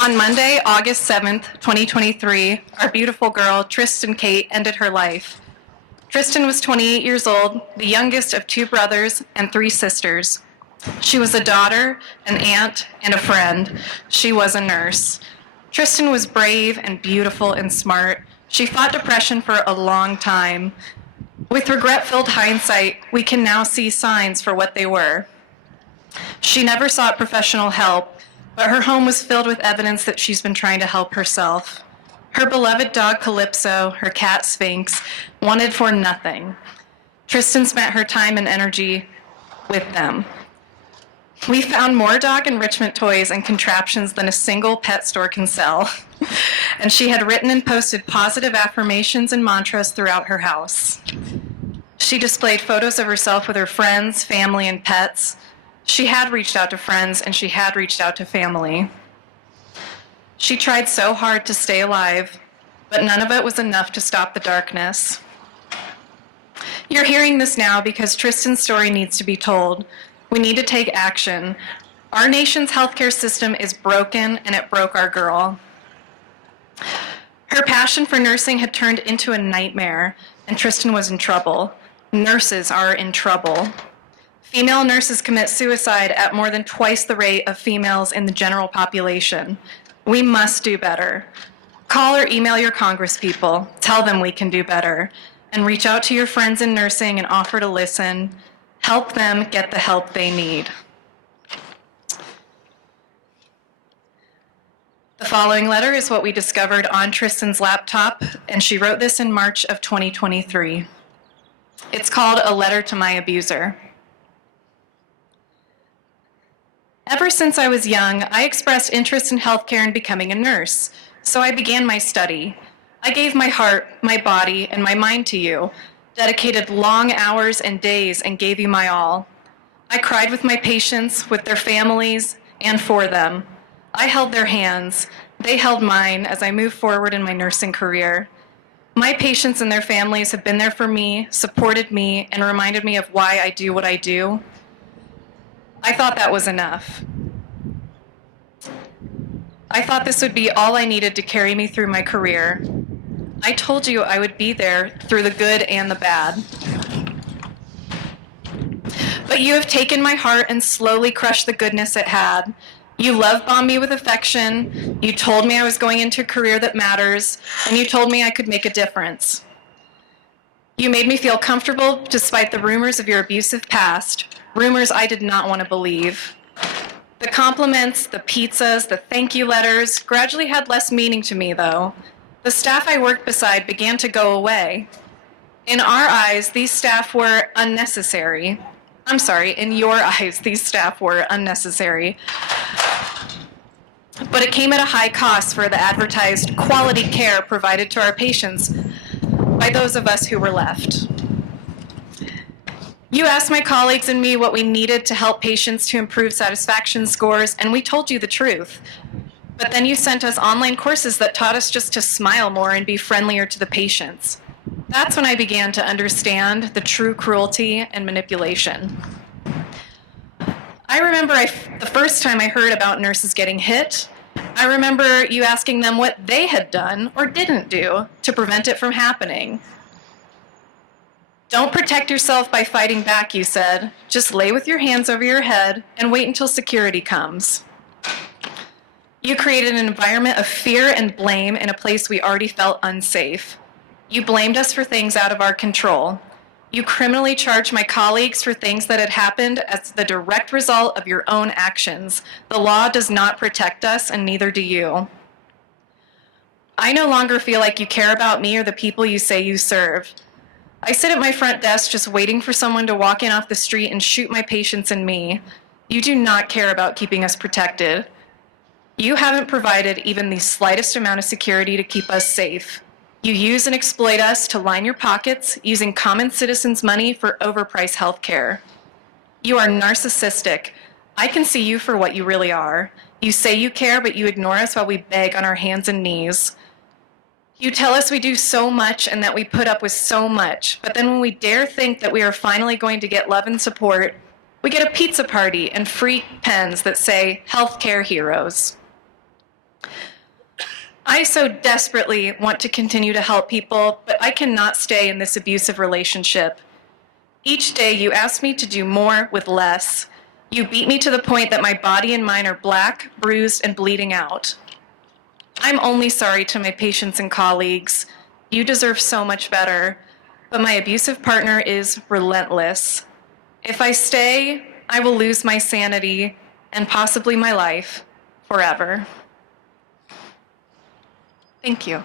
On Monday, August 7th, 2023, our beautiful girl, Tristan Kate, ended her life. Tristan was 28 years old, the youngest of 2 brothers and 3 sisters. She was a daughter, an aunt, and a friend. She was a nurse. Tristan was brave and beautiful and smart. She fought depression for a long time. With regret-filled hindsight, we can now see signs for what they were. She never sought professional help, but her home was filled with evidence that she's been trying to help herself. Her beloved dog Calypso, her cat Sphinx, wanted for nothing. Tristan spent her time and energy with them. We found more dog enrichment toys and contraptions than a single pet store can sell. And she had written and posted positive affirmations and mantras throughout her house. She displayed photos of herself with her friends, family, and pets. She had reached out to friends, and she had reached out to family. She tried so hard to stay alive, but none of it was enough to stop the darkness. You're hearing this now because Tristan's story needs to be told. We need to take action. Our nation's healthcare system is broken, and it broke our girl. Her passion for nursing had turned into a nightmare, and Tristan was in trouble. Nurses are in trouble. Female nurses commit suicide at more than twice the rate of females in the general population. We must do better. Call or email your congresspeople. Tell them we can do better. And reach out to your friends in nursing and offer to listen. Help them get the help they need. The following letter is what we discovered on Tristan's laptop, and she wrote this in March of 2023. It's called A Letter to My Abuser. Ever since I was young, I expressed interest in healthcare and becoming a nurse, so I began my study. I gave my heart, my body, and my mind to you, dedicated long hours and days, and gave you my all. I cried with my patients, with their families, and for them. I held their hands. They held mine as I moved forward in my nursing career. My patients and their families have been there for me, supported me, and reminded me of why I do what I do. I thought that was enough. I thought this would be all I needed to carry me through my career. I told you I would be there through the good and the bad. But you have taken my heart and slowly crushed the goodness it had. You love-bombed me with affection. You told me I was going into a career that matters, and you told me I could make a difference. You made me feel comfortable despite the rumors of your abusive past, rumors I did not want to believe. The compliments, the pizzas, the thank you letters gradually had less meaning to me, though. The staff I worked beside began to go away. In our eyes, these staff were unnecessary. I'm sorry, in your eyes, these staff were unnecessary. But it came at a high cost for the advertised quality care provided to our patients by those of us who were left. You asked my colleagues and me what we needed to help patients to improve satisfaction scores, and we told you the truth. But then you sent us online courses that taught us just to smile more and be friendlier to the patients. That's when I began to understand the true cruelty and manipulation. I remember the first time I heard about nurses getting hit. I remember you asking them what they had done or didn't do to prevent it from happening. Don't protect yourself by fighting back, you said. Just lay with your hands over your head and wait until security comes. You created an environment of fear and blame in a place we already felt unsafe. You blamed us for things out of our control. You criminally charged my colleagues for things that had happened as the direct result of your own actions. The law does not protect us, and neither do you. I no longer feel like you care about me or the people you say you serve. I sit at my front desk just waiting for someone to walk in off the street and shoot my patients and me. You do not care about keeping us protected. You haven't provided even the slightest amount of security to keep us safe. You use and exploit us to line your pockets using common citizens' money for overpriced health care. You are narcissistic. I can see you for what you really are. You say you care, but you ignore us while we beg on our hands and knees. You tell us we do so much and that we put up with so much, but then when we dare think that we are finally going to get love and support, we get a pizza party and free pens that say, "Healthcare Heroes." I so desperately want to continue to help people, but I cannot stay in this abusive relationship. Each day you ask me to do more with less. You beat me to the point that my body and mind are black, bruised, and bleeding out. I'm only sorry to my patients and colleagues. You deserve so much better, but my abusive partner is relentless. If I stay, I will lose my sanity and possibly my life forever. Thank you.